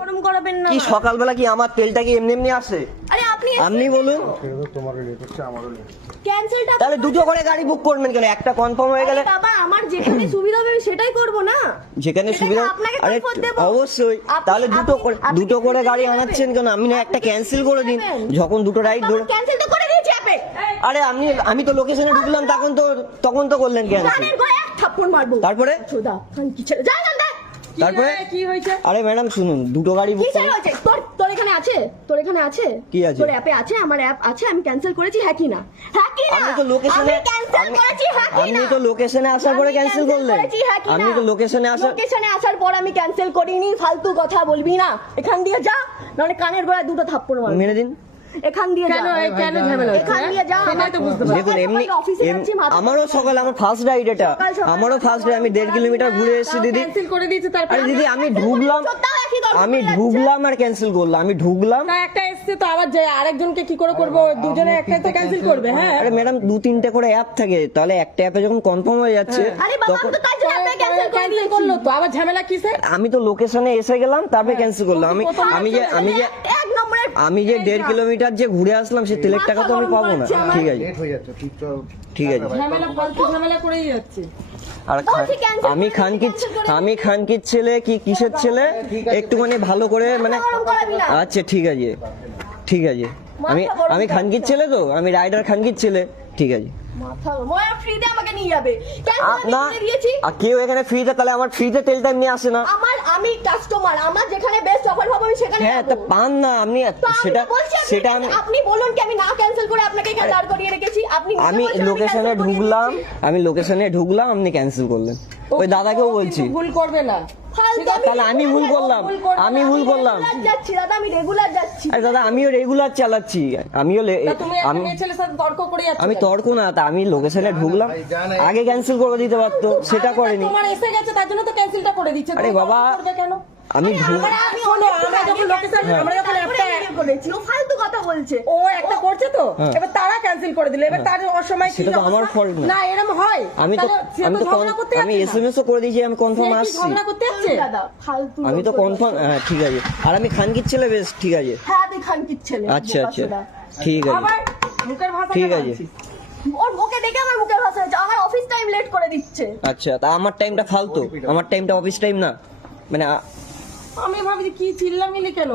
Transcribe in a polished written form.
গরম করাবেন না। কি সকালবেলা কি আমার তেলটা কি এমনি এমনি আসে? আরে আপনি বলুন। তোমার লেট হচ্ছে, আমারও লেট। ক্যান্সেলটা তাহলে দুটো করে গাড়ি বুক করবেন কেন? একটা কনফার্ম হয়ে গেলে বাবা আমার যেখানে সুবিধা হবে আমি সেটাই করব না। যেখানে সেটা সুবিধা। আপনাকে আরে কমফোর্ট দেব। অবশ্যই। তাহলে দুটো করে গাড়ি আনাচ্ছেন কেন? আপনি না একটা ক্যান্সেল করে দিন। যখন দুটো রাইড ধরে ক্যান্সেল তো করে দিয়েছি আপনি। আরে আমি তো লোকেশনে ঢুকলাম তখন তো করলেন ক্যান্সেল। কানের গোড়ায় এক থাপ্পড় মারবো। তারপরে চোদা কি ছেড়ে যা জান দে। তারপরে কি হয়েছে? আরে ম্যাডাম শুনুন, দুটো গাড়ি কি বুক ছেড়ে হয়েছে? তোর এখানে আছে? তোর এখানে আছে? কি আছে? তোর অ্যাপে আছে? আমার অ্যাপ আছে, আমি ক্যান্সেল করেছি, হ্যাঁ কি না? হ্যাঁ কি না? আপনি তো লোকেশনে আমি ক্যান্সেল করেছি, হ্যাঁ কি না? আপনি তো লোকেশনে আসার পরে আমি ক্যান্সেল করলেন। করেছি, হ্যাঁ কি না? আপনি তো লোকেশনে আসার পর আমি ক্যান্সেল করিনি। ফালতু কথা বলবি না। এখান দিয়ে যা, নাহলে কানের গোড়ায় দুটো থাপ্পড় মারবো। মেরে দিন। এখান দিয়ে যা। কেন ঝামেলা হচ্ছে? এখান দিয়ে যা। সেটাই তো বুঝতে পারছি। দেখুন এমনি আমারও সকালে আমার ফার্স্ট রাইড এটা। আমারও ফার্স্ট রাইড, আমি 1.5 কিলোমিটার ঘুরে এসেছি দিদি। ক্যান্সেল করে দিয়েছে তারপর। আরে দিদি আমি ঢুকলাম আর ক্যান্সেল করলাম। আমি ঢুকলাম। তা একটা এসছে তো আবার যে আরেকজনকে কি করে করবো? দুজনে একটাই তো ক্যান্সেল করবে। হ্যাঁ আরে ম্যাডাম 2-3টে করে অ্যাপ থাকে, তাহলে একটা অ্যাপে যখন কনফার্ম হয়ে যাচ্ছে আরে বাবা আমি তো তাই জন্য আপনাকে ক্যান্সেল করে ক্যান্সেল দিয়েছি। করলো তো আবার ঝামেলা কিসে? আমি তো লোকেশনে এসে গেলাম, তারপরে ক্যান্সেল করলাম। এক নম্বরে আমি যে 1.5 কিলোমিটার যে ঘুরে আসলাম, সে তেলের টাকা তো আমি পাবো না। ঠিক আছে লেট হয়ে যাচ্ছে, তুই চল। ঠিক আছে। ঝামেলা ফালতু ঝামেলা করেই যাচ্ছে। আর বলছি cancel আমি খানকির ছেলে কি কিসের ছেলে একটুখানি ভালো করে মানে গরম করাবি না। আচ্ছা ঠিক আছে আমি খানকির ছেলে, তো আমি রাইডার খানকির ছেলে। ঠিক আছে মাথা ময়া ফ্রিতে আমাকে নিয়ে যাবে। ক্যান্সেল না করে দিয়েছি। আর কেউ এখানে ফ্রিতে, তাহলে আমার ফ্রিতে তেলটা এমনি আসে না। আমি কাস্টমার, আমার যেখানে বেস্ট অফার হবে আমি সেখানে হ্যাঁ তা যাবো। পান না আপনি তো আমি সেটা তো বলছি সেটা আপনি বলুন কি আমি না ক্যান্সেল করে আপনাকে এখানে দাঁড় করিয়ে রেখেছি? আপনি নিজে আমি বলছেন লোকেশনে cancel করিয়ে ঢুকলাম দিয়েছি। আপনি ক্যান্সেল করলেন। ওই দাদাকেও বলছি। কিন্তু ভুল করবে না। ফালতু তাহলে আমি ভুল করলাম। আমি রেগুলার যাচ্ছি দাদা, আমি রেগুলার যাচ্ছি। আরে দাদা আমিও রেগুলার চালাচ্ছি। তা তুমি একটা মেয়ে ছেলের সাথে তর্ক করে যাচ্ছ আমি কেন? তর্ক না, তা আমি লোকেশনে ঢুকলাম, আগে ক্যান্সেল করে দিতে পারতো, সেটা করেনি। তোমার এসে গেছে তার জন্য তো ক্যান্সেলটা করে দিচ্ছে। আরে তুমি বাবা, তর্ক করবে কেন? আমি শোনো, আমরা যখন লোকেশন আমরা যখন একটা করেছি ও ফালতু কথা বলছে। ও একটা করছে তো হ্যাঁ। এবার তারা ক্যান্সেল করে দিল। এবার তার অসময় কি সেটা তো আমার অবস্থা? fault না। না এরকম হয়। আমি তো তাহলে সে ঝগড়া করতে আমি যাচ্ছে না। এসএমএস ও করে দিয়েছি, আমি কনফার্ম সে কি আসছি। ঝগড়া করতে যাচ্ছে? দাদা ফালতু আমি তো লোক কনফার্ম, হ্যাঁ ঠিক আছে। আর আমি খানকির ছেলে, বেশ ঠিক আছে। হ্যাঁ আমি খানকির ছেলে। আচ্ছা বোকা আচ্ছা চোদা। ঠিক আছে আবার মুখের ভাষা ঠিক কেন আছে। আনছিস? ওর মুখে দেখে আমার মুখের ভাষা হচ্ছে, আমার অফিস টাইম লেট করে দিচ্ছে। আচ্ছা তা আমার টাইমটা ফালতু, আমার টাইমটা অফিস টাইম না মানে আমি ভাবছি কি চিল্লামিলি কেন?